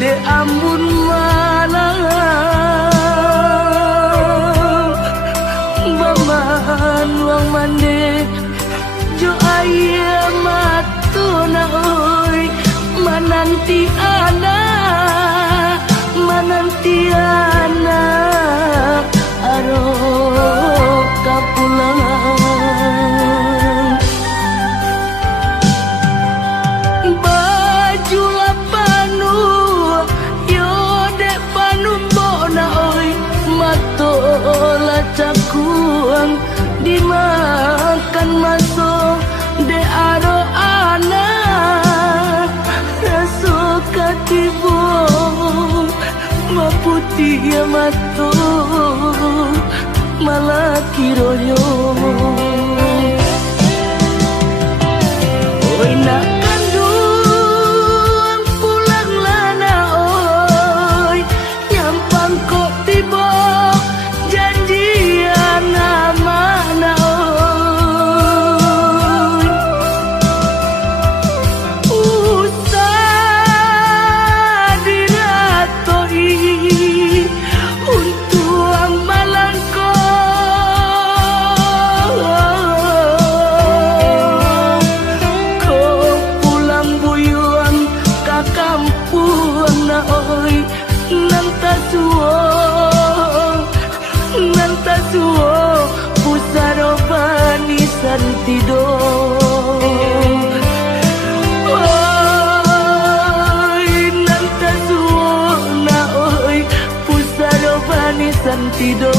de amun malang baman wang mande jo aya matuna oi mananti ana aro kapulang baju lapanu yo dek panu bona oi matola cakuang dimakan masuk de aro anak rasuka tibo maputi ya mato malah kiroyo oi nak kandung pulang lana oi nyampang kok tiba janjian mana oi usah diratoi untuk amalangko kau pulang buyuan ke kampung na oi nanta suo pusaro bani santido oi nanta suo na oi pusaro bani santido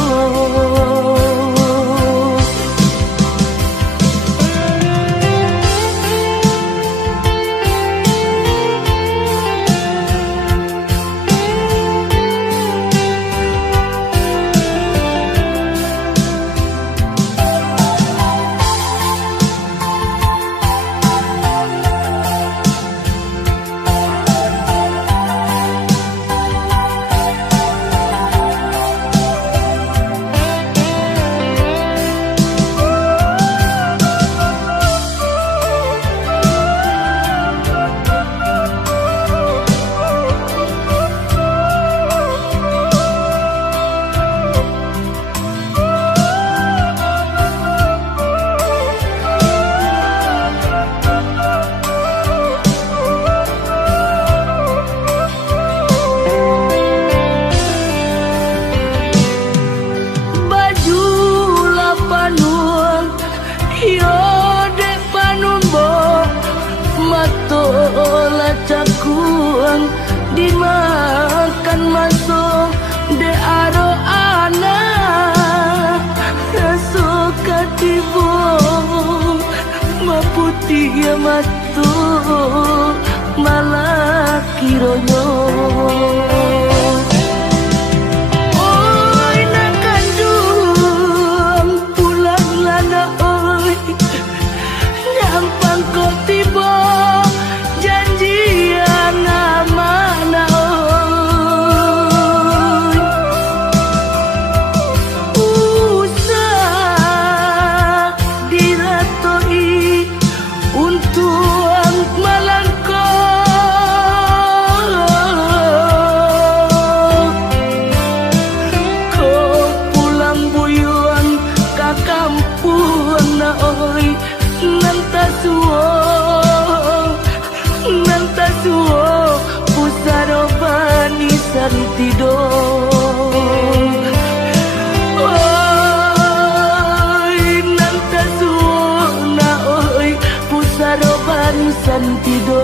cakuang dimakan masuk de aro anak rasuka tibo maputi ya matu malah kironyo oi nak kandung pulang lana oi nyampang kok tiba nanta suo pusaro bani santido oi nanta suo na oi pusaro bani santido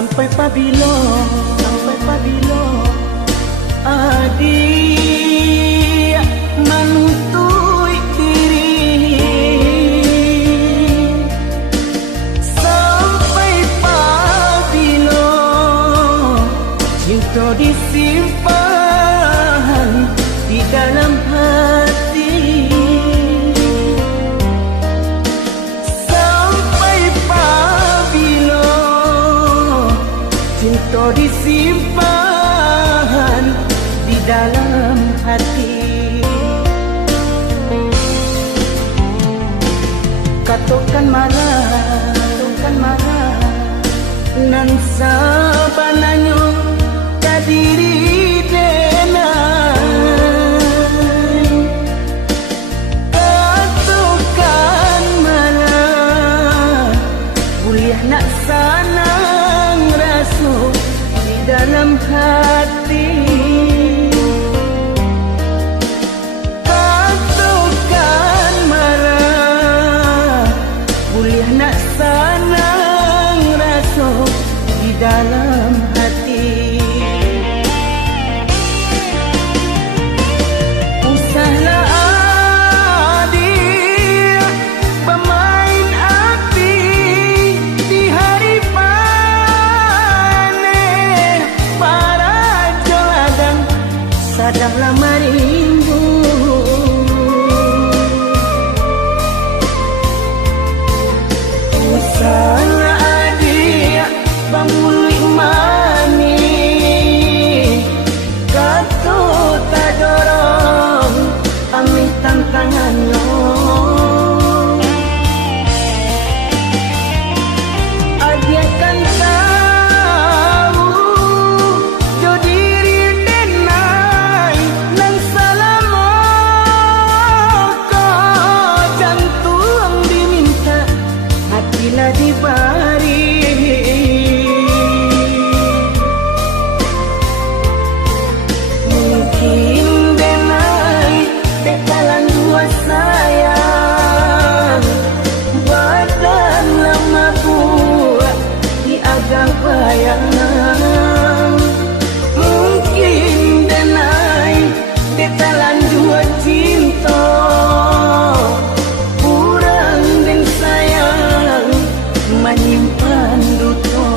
sampai pabilo adik menuntui diri sampai pabilo cinta disimpan di dalam hati sampai pabilo cinta disimpan di dalam hati. Katakan marah nan sabananyo kadiri denai. Katakan marah kuliah nak sanang rasu di dalam hati. Katakan marah kuliah nak sanang rasu di dalam hati. Usahlah adik pemain api di hari panen para joladang sadanglah marimbu. Usahlah adik pamuli mani kato tak dorong ambil tantangannya. Adik kan tahu jo diri denai nan salamo ko jantung diminta hatilah dibari. Mungkin denai bekalan dua sayang badan lama buat di agak bayang. Mungkin denai bekalan dua cinta kurang dan sayang menyimpan duto.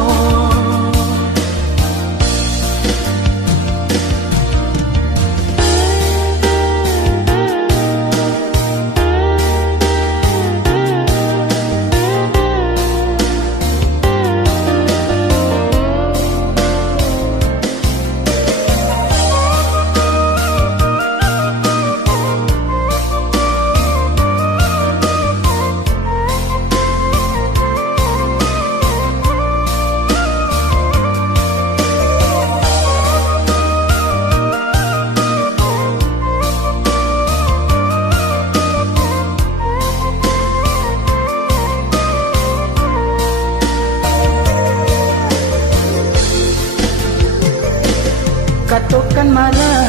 Katakan marah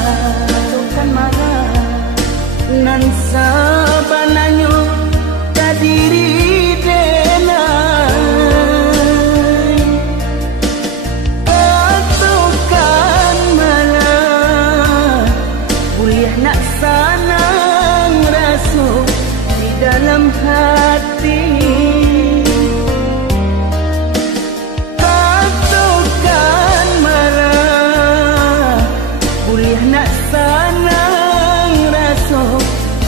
nan sabananyo kadiri denai. Katakan marah kuliah nak sanang rasu di dalam hati. Katakan marah kuliah nak sanang rasu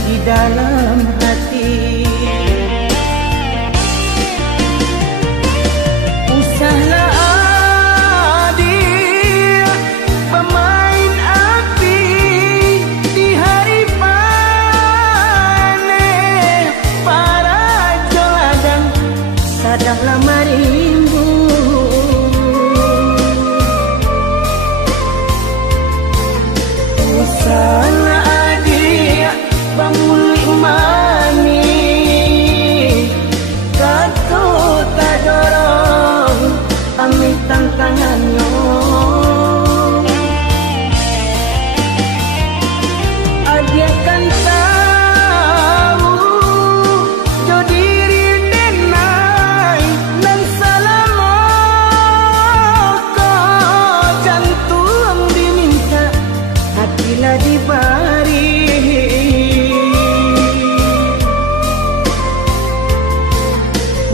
di dalam hati. Usahlah adik pemain api di hari panen para joladang sadanglah marimbu. Usahlah adik pamuli mani kato tak dorong ambil tantangannya. Adik kan tahu jo diri denai nan salamo dibari.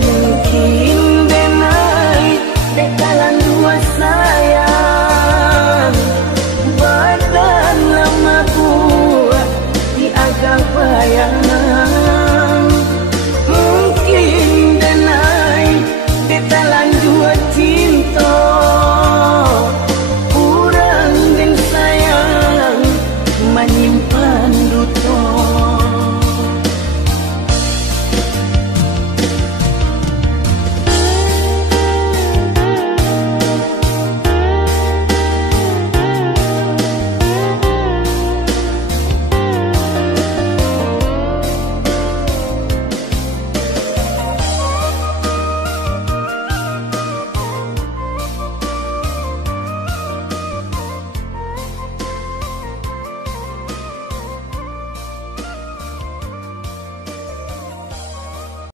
Mungkin denai dekalan dua sayang, badan lama buat di agak bayang.